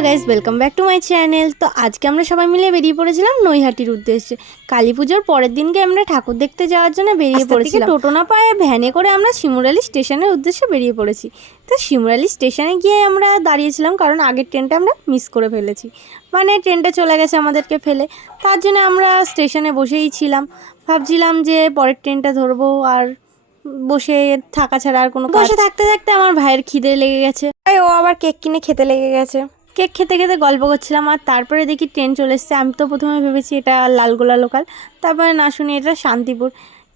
Hello guys, welcome back to my channel. তো আজকে আমরা সবাই মিলে বেরিয়ে পড়েছিলাম নৈহাটির উদ্দেশ্যে। কালী পুজোর পরের দিনকে আমরা ঠাকুর দেখতে যাওয়ার জন্য বেরিয়ে পড়েছিলাম। টোটো না পায়ে ভ্যানে করে আমরা শিমুরালি স্টেশনের উদ্দেশ্যে বেরিয়ে পড়েছি। তো শিমুরালি স্টেশনে গিয়ে আমরা দাঁড়িয়েছিলাম, কারণ আগের ট্রেনটা আমরা মিস করে ফেলেছি, মানে ট্রেনটা চলে গেছে আমাদেরকে ফেলে। তার জন্য আমরা স্টেশনে বসেই ছিলাম, ভাবছিলাম যে পরের ট্রেনটা ধরবো। আর বসে থাকা ছাড়া আর কোনো বসে থাকতে থাকতে আমার ভাইয়ের খিদে লেগে গেছে, তাই ও আবার কেক কিনে খেতে লেগে গেছে। কেক খেতে খেতে গল্প করছিলাম, আর তারপরে দেখি ট্রেন চলে এসছে। আমি তো প্রথমে ভেবেছি এটা লালগোলা লোকাল, তারপরে না শুনি এটা শান্তিপুর,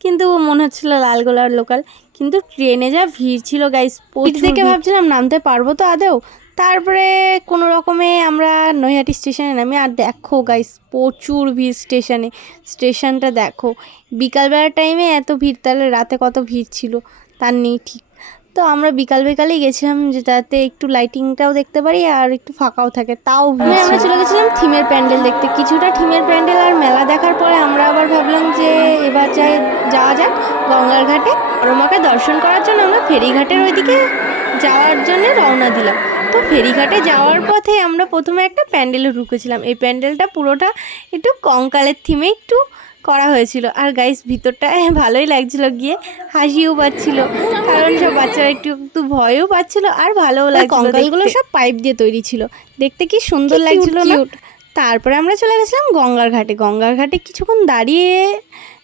কিন্তু মনে হচ্ছিল লালগোলার লোকাল। কিন্তু ট্রেনে যা ভিড় ছিল গাইস, প্রচুর দেখে ভাবছিলাম নামতে পারবো তো আদেও। তারপরে কোনো রকমে আমরা নৈহাটি স্টেশনে নামি, আর দেখো গাইস প্রচুর ভিড় স্টেশনে। স্টেশনটা দেখো, বিকালবেলার টাইমে এত ভিড়, তাহলে রাতে কত ভিড় ছিল তার নেই ঠিক। তো আমরা বিকালেই গেছিলাম, যাতে একটু লাইটিংটাও দেখতে পারি আর একটু ফাঁকাও থাকে। তাও আমরা চলে গেছিলাম থিমের প্যান্ডেল দেখতে। কিছুটা থিমের প্যান্ডেল আর মেলা দেখার পরে আমরা আবার ভাবলাম যে এবার যাওয়া যাক গঙ্গার ঘাটে। বড়মাকে দর্শন করার জন্য আমরা ফেরিঘাটের ওইদিকে যাওয়ার জন্য রওনা দিলাম। তো ফেরিঘাটে যাওয়ার পথে আমরা প্রথমে একটা প্যান্ডেলে ঢুকেছিলাম। এই প্যান্ডেলটা পুরোটা একটু কঙ্কালের থিমে একটু করা হয়েছিল। আর গাইস ভিতরটা ভালোই লাগছিল, গিয়ে হাসিও পাচ্ছিল, কারণ সব বাচ্চারা একটু একটু ভয়ও পাচ্ছিল আর ভালোও লাগছিল। কঙ্কালগুলো সব পাইপ দিয়ে তৈরি ছিল, দেখতে কি সুন্দর লাগছিল না। তারপরে আমরা চলে গেছিলাম গঙ্গার ঘাটে। গঙ্গার ঘাটে কিছুক্ষণ দাঁড়িয়ে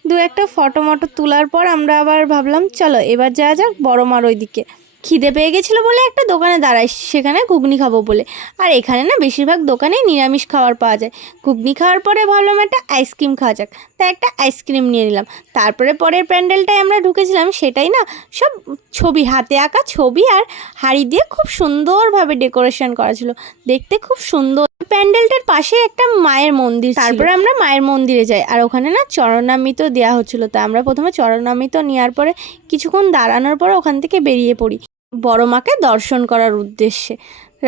দু একটা ফটো মটো তোলার পর আমরা আবার ভাবলাম চলো এবার যাওয়া যাক বড়মার ওইদিকে। খিদে পেয়ে গেছিলো বলে একটা দোকানে দাঁড়াই, সেখানে ঘুগনি খাবো বলে। আর এখানে না বেশিরভাগ দোকানেই নিরামিষ খাবার পাওয়া যায়। ঘুগনি খাওয়ার পরে ভাবলাম একটা আইসক্রিম খাওয়া যাক, তাই একটা আইসক্রিম নিয়ে নিলাম। তারপরে পরের প্যান্ডেলটায় আমরা ঢুকেছিলাম, সেটাই না সব ছবি, হাতে আঁকা ছবি আর হাড়ি দিয়ে খুব সুন্দরভাবে ডেকোরেশন করা ছিল, দেখতে খুব সুন্দর। প্যান্ডেলটার পাশে একটা মায়ের মন্দির, তারপরে আমরা মায়ের মন্দিরে যাই। আর ওখানে না চরণামৃত দেওয়া হচ্ছিলো, তা আমরা প্রথমে চরণামৃত নেওয়ার পরে কিছুক্ষণ দাঁড়ানোর পরে ওখান থেকে বেরিয়ে পড়ি বড়মাকে দর্শন করার উদ্দেশ্যে।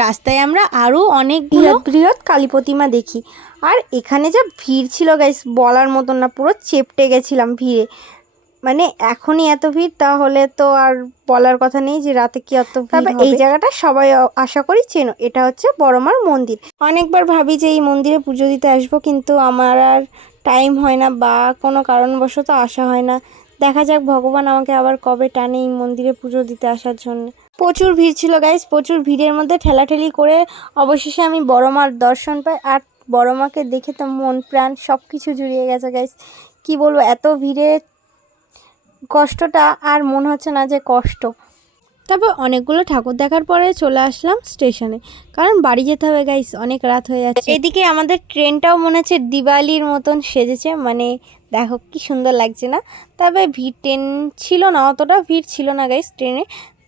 রাস্তায় আমরা আরও অনেক বৃহৎ কালী প্রতিমা দেখি। আর এখানে যা ভিড় ছিল গাইস, বলার মতন না, পুরো চেপটে গেছিলাম ভিড়ে। মানে এখনই এত ভিড়, তাহলে তো আর বলার কথা নেই যে রাতে কি এত ভিড় হবে। এই জায়গাটা সবাই আশা করি চেনো, এটা হচ্ছে বড়মার মন্দির। অনেকবার ভাবি যে এই মন্দিরে পুজো দিতে আসবো, কিন্তু আমার আর টাইম হয় না বা কোনো কারণবশত আসা হয় না। দেখা যাক ভগবান আমাকে আবার কবে টানে এই মন্দিরে পুজো দিতে আসার জন্য। প্রচুর ভিড় ছিল গাইস, প্রচুর ভিড়ের মধ্যে ঠেলাঠেলি করে অবশেষে আমি বড়মার দর্শন পাই। আর বড়মাকে দেখে তো মন প্রাণ সব কিছু জুড়িয়ে গেছে গাইস। কি বলবো, এত ভিড়ে কষ্টটা আর মনে হচ্ছে না যে কষ্ট। তারপর অনেকগুলো ঠাকুর দেখার পরে চলে আসলাম স্টেশনে, কারণ বাড়ি যেতে হবে গাইস, অনেক রাত হয়ে যাচ্ছে। এদিকে আমাদের ট্রেনটাও মনে হচ্ছে দিওয়ালির মতন সেজেছে, মানে দেখো কি সুন্দর লাগছে না। তবে ভিড় ট্রেন ছিল না, অতটা ভিড় ছিল না গাইস, ট্রেনে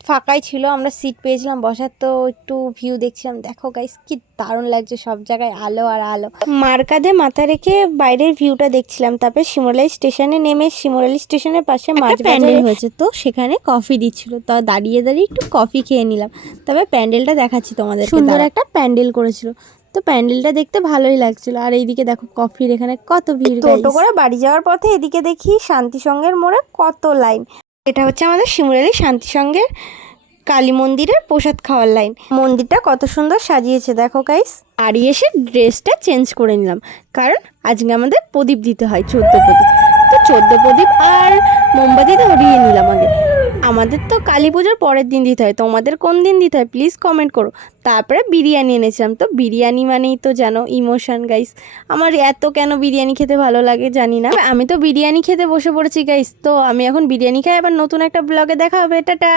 ফাঁকাই ছিল, আমরা সিট পেয়েছিলাম বসার। তো একটু ভিউ দেখছিলাম, দেখো গাইস কি দারুণ লাগছে, সব জায়গায় আলো আর আলো। মার কাঁধে মাথা রেখে বাইরের ভিউটা দেখছিলাম। তারপরে শিমুরালি স্টেশনে নেমে শিমুরালি স্টেশনের পাশে মাছ প্যান্ডেল হয়েছে, তো সেখানে কফি দিচ্ছিল, তা দাঁড়িয়ে দাঁড়িয়ে একটু কফি খেয়ে নিলাম। তবে প্যান্ডেলটা দেখাচ্ছি তোমাদের, সুন্দর একটা প্যান্ডেল করেছিল, তো প্যান্ডেলটা দেখতে ভালোই লাগছিল। আর এইদিকে দেখো কফির এখানে কত ভিড়। টোটো করে বাড়ি যাওয়ার পথে এদিকে দেখি শান্তিসংঘের মোড়ে কত লাইন। এটা হচ্ছে আমাদের শিমুরালি শান্তিসংঘের কালী মন্দিরের প্রসাদ খাওয়ার লাইন। মন্দিরটা কত সুন্দর সাজিয়েছে দেখো গাইস। আর এসে ড্রেসটা চেঞ্জ করে নিলাম, কারণ আজকে আমাদের প্রদীপ দিতে হয় 14 প্রদীপ। তো 14 প্রদীপ আর মোমবাতি ধরিয়ে নিলাম আগে। আমাদের তো কালী পুজোর পরের দিন দিতে হয়, তোমাদের কোন দিন দিতে হয় প্লিজ কমেন্ট করো। তারপরে বিরিয়ানি এনেছিলাম, তো বিরিয়ানি মানেই তো জানো ইমোশন গাইস। আমার এত কেন বিরিয়ানি খেতে ভালো লাগে জানি না, আমি তো বিরিয়ানি খেতে বসে পড়েছি গাইস। তো আমি এখন বিরিয়ানি খাই, আবার নতুন একটা ব্লগে দেখা হবে, টাটা।